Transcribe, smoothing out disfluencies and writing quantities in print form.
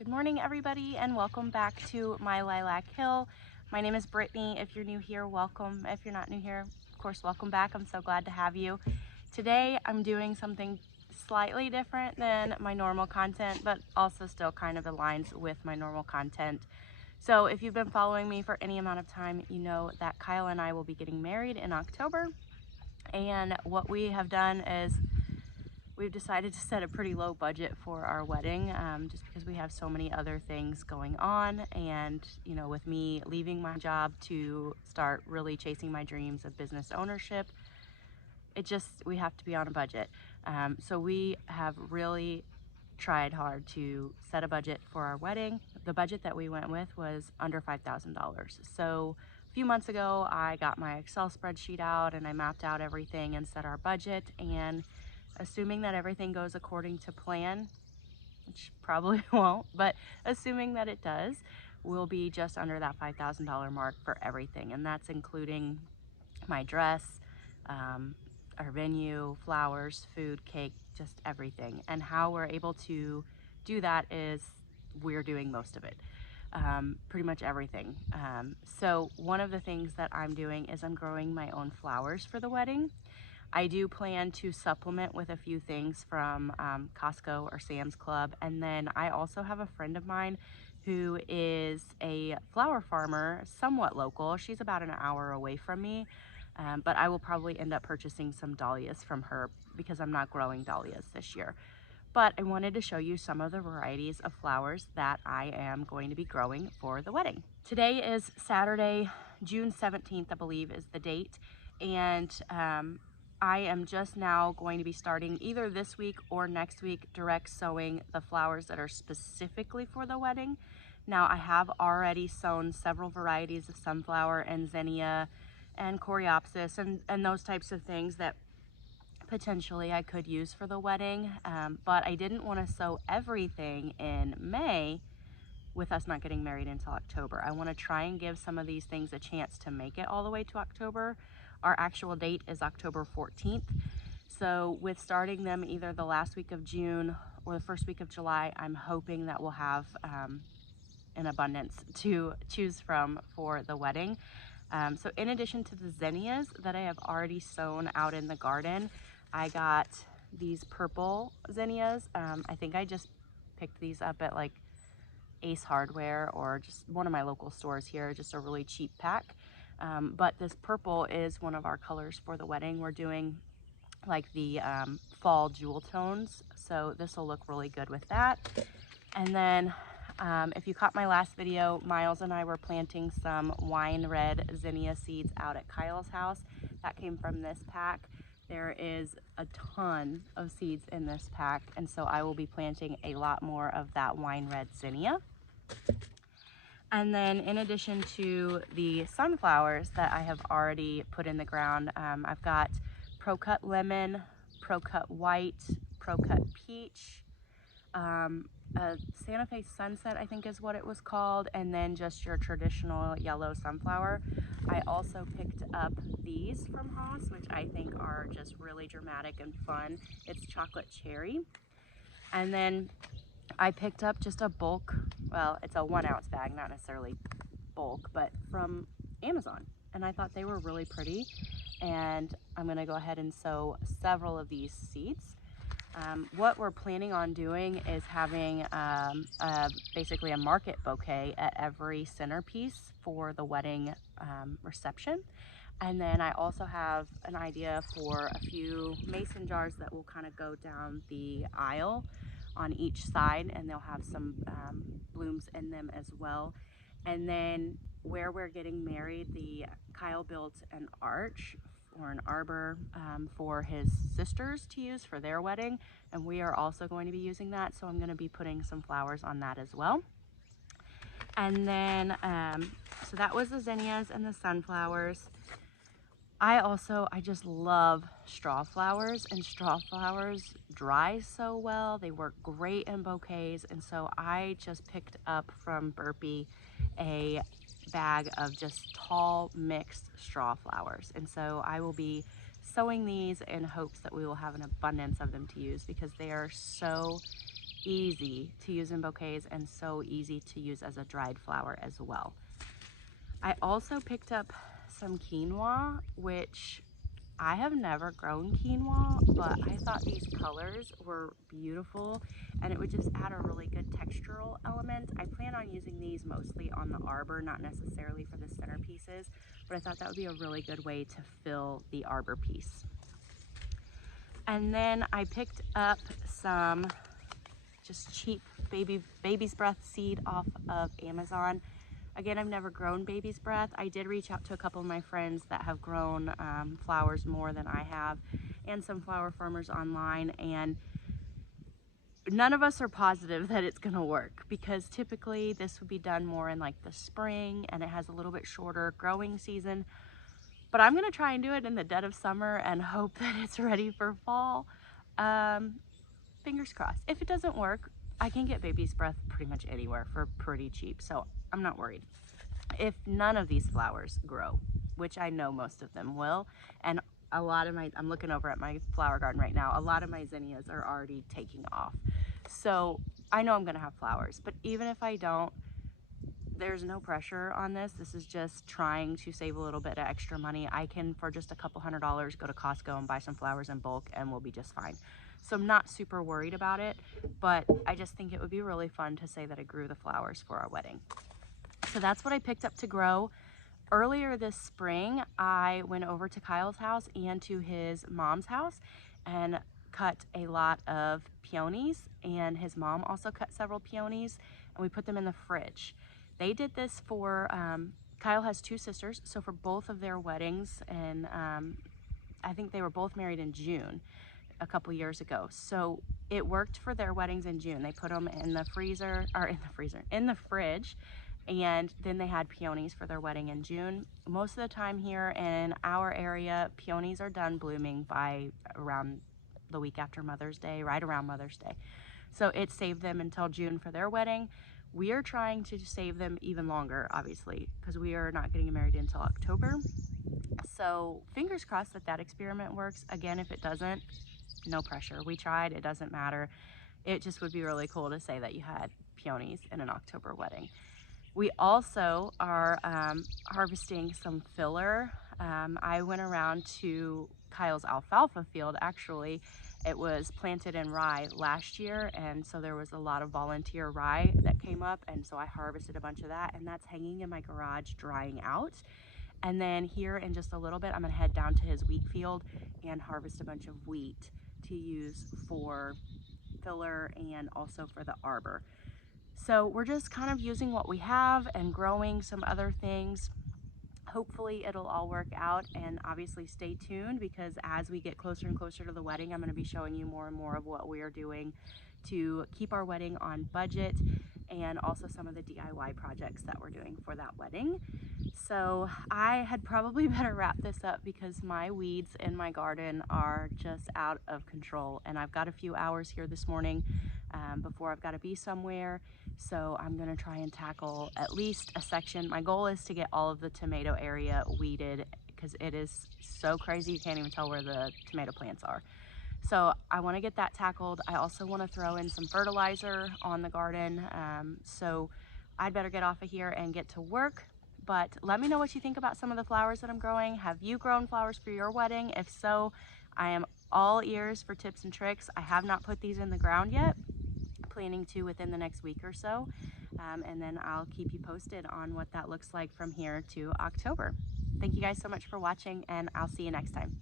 Good morning, everybody, and welcome back to my lilac hill. My name is Brittany. If you're new here, welcome. If you're not new here, of course, welcome back. I'm so glad to have you. Today, I'm doing something slightly different than my normal content, but also still kind of aligns with my normal content. So if you've been following me for any amount of time, you know that Kyle and I will be getting married in October. And what we have done is we've decided to set a pretty low budget for our wedding, just because we have so many other things going on. And, you know, with me leaving my job to start really chasing my dreams of business ownership, we have to be on a budget. So we have really tried hard to set a budget for our wedding. The budget that we went with was under $5,000. So a few months ago, I got my Excel spreadsheet out and I mapped out everything and set our budget. And assuming that everything goes according to plan, which probably won't, but assuming that it does, we'll be just under that $5,000 mark for everything. And that's including my dress, our venue, flowers, food, cake, just everything. And how we're able to do that is we're doing most of it. Pretty much everything. So one of the things that I'm doing is I'm growing my own flowers for the wedding. I do plan to supplement with a few things from Costco or Sam's Club. And then I also have a friend of mine who is a flower farmer, somewhat local. She's about an hour away from me, but I will probably end up purchasing some dahlias from her because I'm not growing dahlias this year. But I wanted to show you some of the varieties of flowers that I am going to be growing for the wedding. Today is Saturday, June 17th, I believe is the date. And I am just now going to be starting either this week or next week direct sowing the flowers that are specifically for the wedding. Now I have already sown several varieties of sunflower and zinnia and coreopsis and those types of things that potentially I could use for the wedding, but I didn't want to sow everything in May with us not getting married until October. I want to try and give some of these things a chance to make it all the way to October. Our actual date is October 14th. So with starting them either the last week of June or the first week of July, I'm hoping that we'll have an abundance to choose from for the wedding. So in addition to the zinnias that I have already sown out in the garden, I got these purple zinnias. I think I just picked these up at like Ace Hardware or just one of my local stores here, just a really cheap pack. But this purple is one of our colors for the wedding. We're doing like the fall jewel tones, so this will look really good with that. And then if you caught my last video, Miles and I were planting some wine red zinnia seeds out at Kyle's house. That came from this pack. There is a ton of seeds in this pack, and so I will be planting a lot more of that wine red zinnia. And then in addition to the sunflowers that I have already put in the ground, I've got Pro Cut Lemon, Pro Cut White, Pro Cut Peach, Santa Fe Sunset, I think is what it was called, and then just your traditional yellow sunflower. I also picked up these from Haas, which I think are just really dramatic and fun. It's chocolate cherry. And then I picked up just a bulk, well, it's a 1 ounce bag, not necessarily bulk, but from Amazon. And I thought they were really pretty. And I'm gonna go ahead and sow several of these seeds. What we're planning on doing is having basically a market bouquet at every centerpiece for the wedding reception. And then I also have an idea for a few mason jars that will kind of go down the aisle on each side, and they'll have some blooms in them as well. And then where we're getting married, Kyle built an arch or an arbor for his sisters to use for their wedding, and we are also going to be using that, so I'm going to be putting some flowers on that as well. And then so that was the zinnias and the sunflowers. I just love straw flowers, and straw flowers dry so well. They work great in bouquets, and so I just picked up from Burpee a bag of just tall mixed straw flowers. And so I will be sowing these in hopes that we will have an abundance of them to use because they are so easy to use in bouquets and so easy to use as a dried flower as well. I also picked up some quinoa, which I have never grown quinoa, but I thought these colors were beautiful and it would just add a really good textural element. I plan on using these mostly on the arbor, not necessarily for the centerpieces, but I thought that would be a really good way to fill the arbor piece. And then I picked up some just cheap baby's breath seed off of Amazon. Again, I've never grown baby's breath. I did reach out to a couple of my friends that have grown flowers more than I have, and some flower farmers online, and none of us are positive that it's gonna work, because typically this would be done more in like the spring and it has a little bit shorter growing season. But I'm gonna try and do it in the dead of summer and hope that it's ready for fall. Fingers crossed. If it doesn't work, I can get baby's breath pretty much anywhere for pretty cheap, so I'm not worried. If none of these flowers grow, which I know most of them will, and a lot of I'm looking over at my flower garden right now, a lot of my zinnias are already taking off. So I know I'm gonna have flowers, but even if I don't, there's no pressure on this. This is just trying to save a little bit of extra money. I can, for just a couple $100, go to Costco and buy some flowers in bulk and we'll be just fine. So I'm not super worried about it, but I just think it would be really fun to say that I grew the flowers for our wedding. So that's what I picked up to grow. Earlier this spring, I went over to Kyle's house and to his mom's house and cut a lot of peonies, and his mom also cut several peonies, and we put them in the fridge. They did this for, Kyle has two sisters, so for both of their weddings, and I think they were both married in June a couple years ago. So it worked for their weddings in June. They put them in the freezer, or in the fridge, and then they had peonies for their wedding in June. Most of the time here in our area, peonies are done blooming by around the week after Mother's Day, right around Mother's Day. So it saved them until June for their wedding. We are trying to save them even longer, obviously, because we are not getting married until October. So fingers crossed that that experiment works. Again, if it doesn't, no pressure. We tried, it doesn't matter. It just would be really cool to say that you had peonies in an October wedding. We also are harvesting some filler. I went around to Kyle's alfalfa field. Actually, it was planted in rye last year, and so there was a lot of volunteer rye that came up, and so I harvested a bunch of that, and that's hanging in my garage drying out. And then here in just a little bit, I'm gonna head down to his wheat field and harvest a bunch of wheat to use for filler and also for the arbor. So we're just kind of using what we have and growing some other things. Hopefully it'll all work out, and obviously stay tuned, because as we get closer and closer to the wedding, I'm going to be showing you more and more of what we are doing to keep our wedding on budget, and also some of the DIY projects that we're doing for that wedding. So I had probably better wrap this up, because my weeds in my garden are just out of control, and I've got a few hours here this morning before I've got to be somewhere. So I'm gonna try and tackle at least a section. My goal is to get all of the tomato area weeded, because it is so crazy you can't even tell where the tomato plants are. So I want to get that tackled. I also want to throw in some fertilizer on the garden. So I'd better get off of here and get to work. But let me know what you think about some of the flowers that I'm growing. Have you grown flowers for your wedding? If so, I am all ears for tips and tricks. I have not put these in the ground yet, planning to within the next week or so. And then I'll keep you posted on what that looks like from here to October. Thank you guys so much for watching, and I'll see you next time.